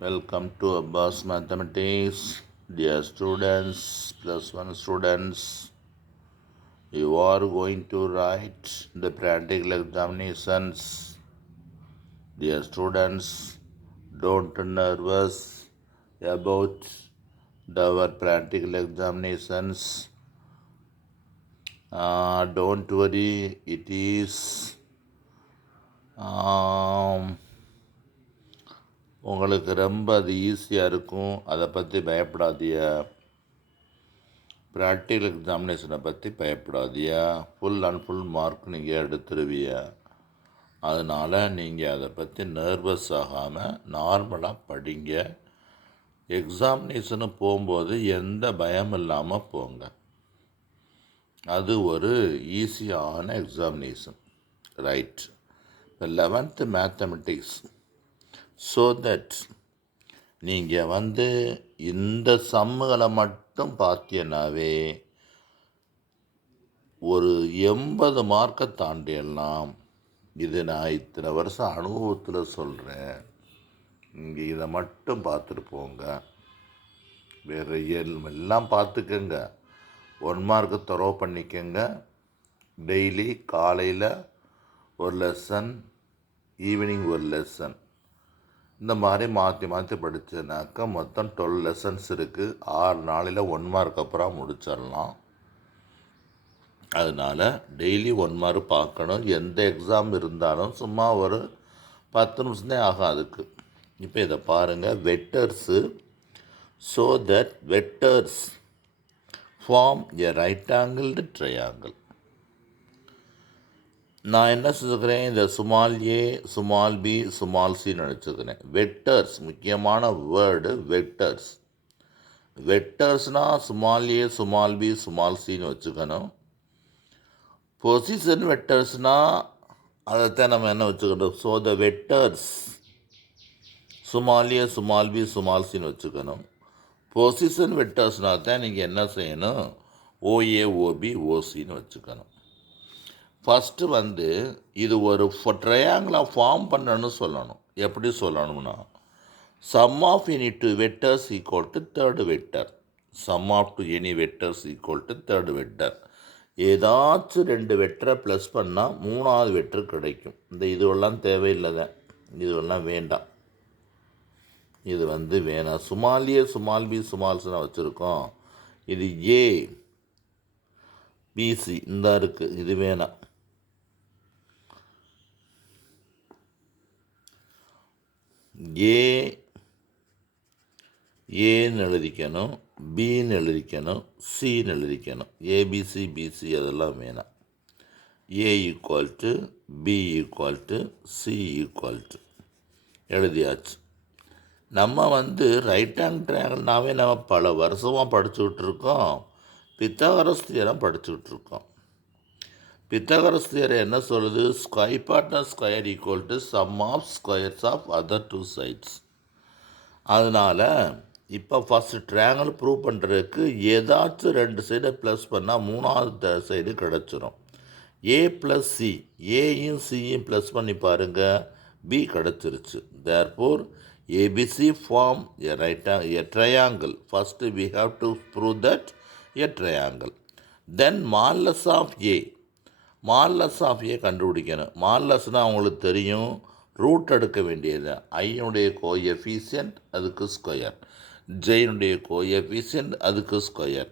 Welcome to Abbas Mathematics. Dear students, plus one students, you are going to write the practical examinations. Dear students, don't nervous about our practical examinations. Don't worry, it is உங்களுக்கு ரொம்ப அது ஈஸியாக இருக்கும். அதை பற்றி பயப்படாதீங்க. Practical எக்ஸாமினேஷனை பற்றி பயப்படாதியா. Full and full mark நீங்கள் எடுத்துருவிய. அதனால் நீங்கள் அதை பற்றி நர்வஸ் ஆகாமல் நார்மலாக படிங்க. எக்ஸாமினேஷனு போகும்போது எந்த பயம் இல்லாமல் போங்க. அது ஒரு ஈஸியான எக்ஸாமினேஷன், ரைட்? இப்போ 11th மேத்தமெட்டிக்ஸ். ஸோ தட் நீங்கள் இந்த சம்முகளை மட்டும் பார்த்தீங்கன்னாவே ஒரு 80 மார்க்கை தாண்டிடலாம். இது நான் இத்தனை வருஷம் அனுபவத்தில் சொல்கிறேன். இங்கே இதை மட்டும் பார்த்துட்டு போங்க. வேறு எல்லாம் பார்த்துக்கங்க. 1 மார்க்கு தரோ பண்ணிக்கங்க. டெய்லி காலையில் ஒரு லெசன், ஈவினிங் ஒரு லெசன், இந்த மாதிரி மாற்றி மாற்றி படித்தனாக்கா மொத்தம் 12 லெசன்ஸ் இருக்குது. 6 நாளில் 1 மார்க் அப்புறம் முடிச்சிடலாம். அதனால் டெய்லி 1 மார்க் பார்க்கணும். எந்த எக்ஸாம் இருந்தாலும் சும்மா ஒரு 10 நிமிஷம்தான் ஆகும் அதுக்கு. இப்போ இதை பாருங்கள். Vectors. So that vectors form a right angled triangle. நான் என்ன சொல்லுகிறேன், இந்த small A, small B, small சின்னு நினச்சிக்கிறேன். வெக்டர்ஸ் முக்கியமான வேர்டு வெக்டர்ஸ். வெக்டர்ஸ்னால் small A, small B, small சின்னு வச்சுக்கணும். பொசிஷன் வெக்டர்ஸ்னால் அதைத்தான் நம்ம என்ன வச்சுக்கணும். So the vectors small A, small B, small சின்னு வச்சுக்கணும். பொசிஷன் வெக்டர்ஸ்னால் தான் நீங்கள் என்ன செய்யணும், ஓஏ, ஓபி, ஓசின்னு வச்சுக்கணும். ஃபஸ்ட்டு இது ஒரு ட்ரையாங்கிளாக ஃபார்ம் பண்ணணும்னு சொல்லணும். எப்படி சொல்லணும்னா, sum of any two vectors equal to third vector. Sum of two any vectors equal to third vector. ஏதாச்சும் 2 வெக்டரை ப்ளஸ் பண்ணால் 3ஆவது வெக்டர் கிடைக்கும். இதுவெல்லாம் தேவையில்லை தான், இதுவெல்லாம் வேண்டாம். இது வேணாம். ஸ்மால் ஏ, ஸ்மால் பி, ஸ்மால்ஸ்னால் வச்சுருக்கோம். இது ஏ, பிசி இந்த இருக்குது, இது வேணாம். ஏன்னு எழுதிக்கணும், பின்னு எழுதிக்கணும், சின்னு எழுதிக்கணும். ஏபிசி, பிசி அதெல்லாம் வேணாம். A equal to B equal to C equal to எழுதியாச்சு. நம்ம ரைட் ஹேண்ட் ட்ரையாங்கிள்னாவே நம்ம பல வருஷமாக படிச்சுக்கிட்டு இருக்கோம். பித்தாகரஸ் தியரம் படிச்சுக்கிட்டு இருக்கோம். பித்தாகரஸ் தியரம் என்ன சொல்லுது, square partner square equal to sum of squares of other 2 sides. அதனால் இப்போ ஃபஸ்ட்டு ட்ரையாங்கிள் ப்ரூவ் பண்ணுறதுக்கு ஏதாச்சும் 2 சைடை ப்ளஸ் பண்ணால் 3ஆவது சைடு கிடச்சிரும். ஏ ப்ளஸ் சி, ஏயும் சியும் ப்ளஸ் பண்ணி பாருங்கள், பி கிடச்சிருச்சு. Therefore ABC form a triangle. First we have to prove that a triangle. Then modulus of A. Modulus of A கண்டுபிடிக்கணும். மால்லஸ்னால் அவங்களுக்கு தெரியும், ரூட் எடுக்க வேண்டியது. ஐனுடைய கோஎஃபிஷியன்ட் அதுக்கு ஸ்கொயர், ஜெயினுடைய கோஎஃபிஷியன்ட் அதுக்கு ஸ்கொயர்,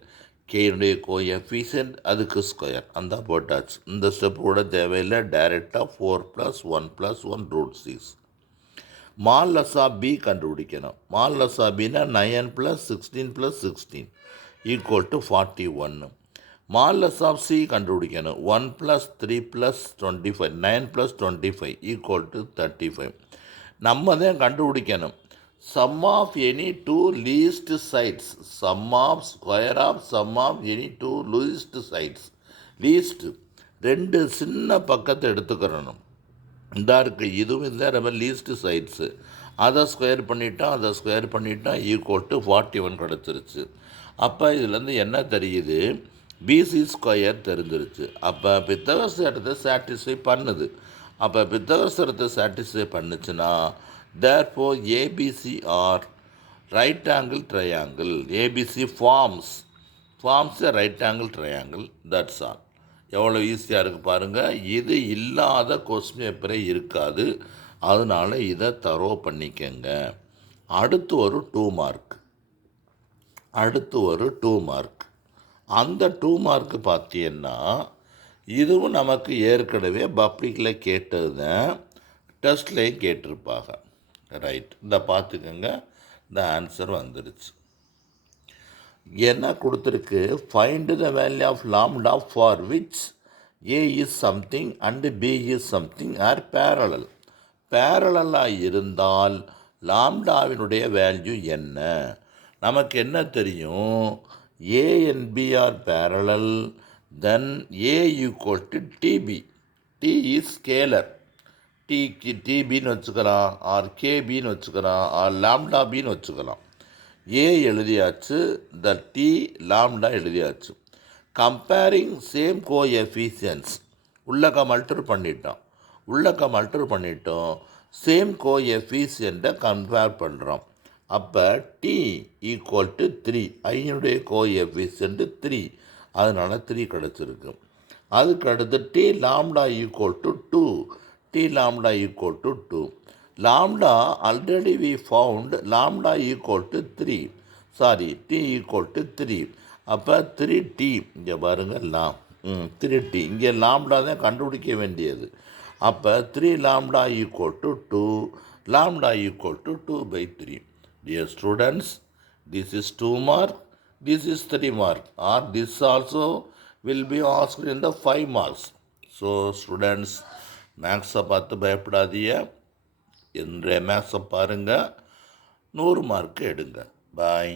கேனுடைய கோஎஃபிஷியன்ட் அதுக்கு ஸ்கொயர். அந்த போட்டாச்சு. இந்த ஸ்டெப் கூட தேவையில்லை. டைரெக்டாக 4 + 1 + 1 √6. மால்லஸ் ஆஃப் பி கண்டுபிடிக்கணும். மால்லஸ் ஆஃப் பின்னா 9 + 16 + 16 equal to 41. Modulus of C கண்டுபிடிக்கணும். 1 + 3 + 25, 9 + 25 ஈக்குவல் டு 35. நம்ம தான் கண்டுபிடிக்கணும். Sum of any 2 least sides. Sum of square of sum of any 2 least sides. Least 2 சின்ன பக்கத்தை எடுத்துக்கிறணும். இதாக இருக்குது, இதுவும் இந்த ரொம்ப லீஸ்ட்டு சைட்ஸு. அதை ஸ்கொயர் பண்ணிட்டோம் ஈக்குவல் டு 41 கிடச்சிருச்சு. அப்போ இதுலேருந்து என்ன தெரியுது, பிசி ஸ்கொயர் தெரிஞ்சிருச்சு. அப்போ பித்தகரஸ் தேற்றத்தை சாட்டிஸ்ஃபை பண்ணுது. அப்போ பித்தகரஸ் தேற்றத்தை சாட்டிஸ்ஃபை பண்ணுச்சுன்னா Therefore, ABC are right angle triangle. ABC forms a right angle triangle. That's all. எவ்வளோ ஈஸியாக இருக்குது பாருங்கள். இது இல்லாத கொஸ்டின் பேப்பரே இருக்காது. அதனால் இதை தரோ பண்ணிக்கங்க. அடுத்து ஒரு 2 மார்க். அந்த 2 மார்க்கு பார்த்தீங்கன்னா இதுவும் நமக்கு ஏற்கனவே பப்ளிக்கில் கேட்டது தான், டெஸ்ட்லேயும் கேட்டிருப்பாங்க. ரைட், இந்த பார்த்துக்கோங்க. இந்த ஆன்சர் வந்துடுச்சு. என்ன கொடுத்துருக்கு? Find the value of lambda for which A is something and B is something are parallel. பேரலாக இருந்தால் லாம்டாவினுடைய வேல்யூ என்ன? நமக்கு என்ன தெரியும்? A and B are parallel, then A equal to t B. T is scalar. டிக்கு டிபின்னு வச்சுக்கலாம், ஆர் கேபின்னு வச்சுக்கலாம், ஆர் லாம்டா பின்னு வச்சுக்கலாம். ஏ எழுதியாச்சு, த டி லாம்டா எழுதியாச்சு. கம்பேரிங் சேம் கோஎஃபிஷியன்ஸ் உள்ளக்க மல்டர் பண்ணிட்டோம். சேம் கோஎஃபிஷியண்ட்டை கம்பேர் பண்ணுறோம். அப்போ டி ஈக்குவல் டு 3, ஐனுடைய கோஎஃபிஷியன்ட்டு 3, அதனால் 3 கிடச்சிருக்கு. அதுக்கு அடுத்து t lambda equal to 2, lambda already we found lambda equal to 3, t equal to 3. அப்போ 3t, இங்கே பாருங்கள் 3t, இங்கே லாம்டா தான் கண்டுபிடிக்க வேண்டியது. அப்போ 3 lambda equal to 2, lambda equal to 2/3. Dear students, this is 2 mark, this is 3 mark, or this also will be asked in the 5 marks. So students, மேக்ஸை பார்த்து பயப்படாதீங்க. இன்றைய மேக்ஸை பாருங்கள், 100 மார்க்கு எடுங்க. பாய்.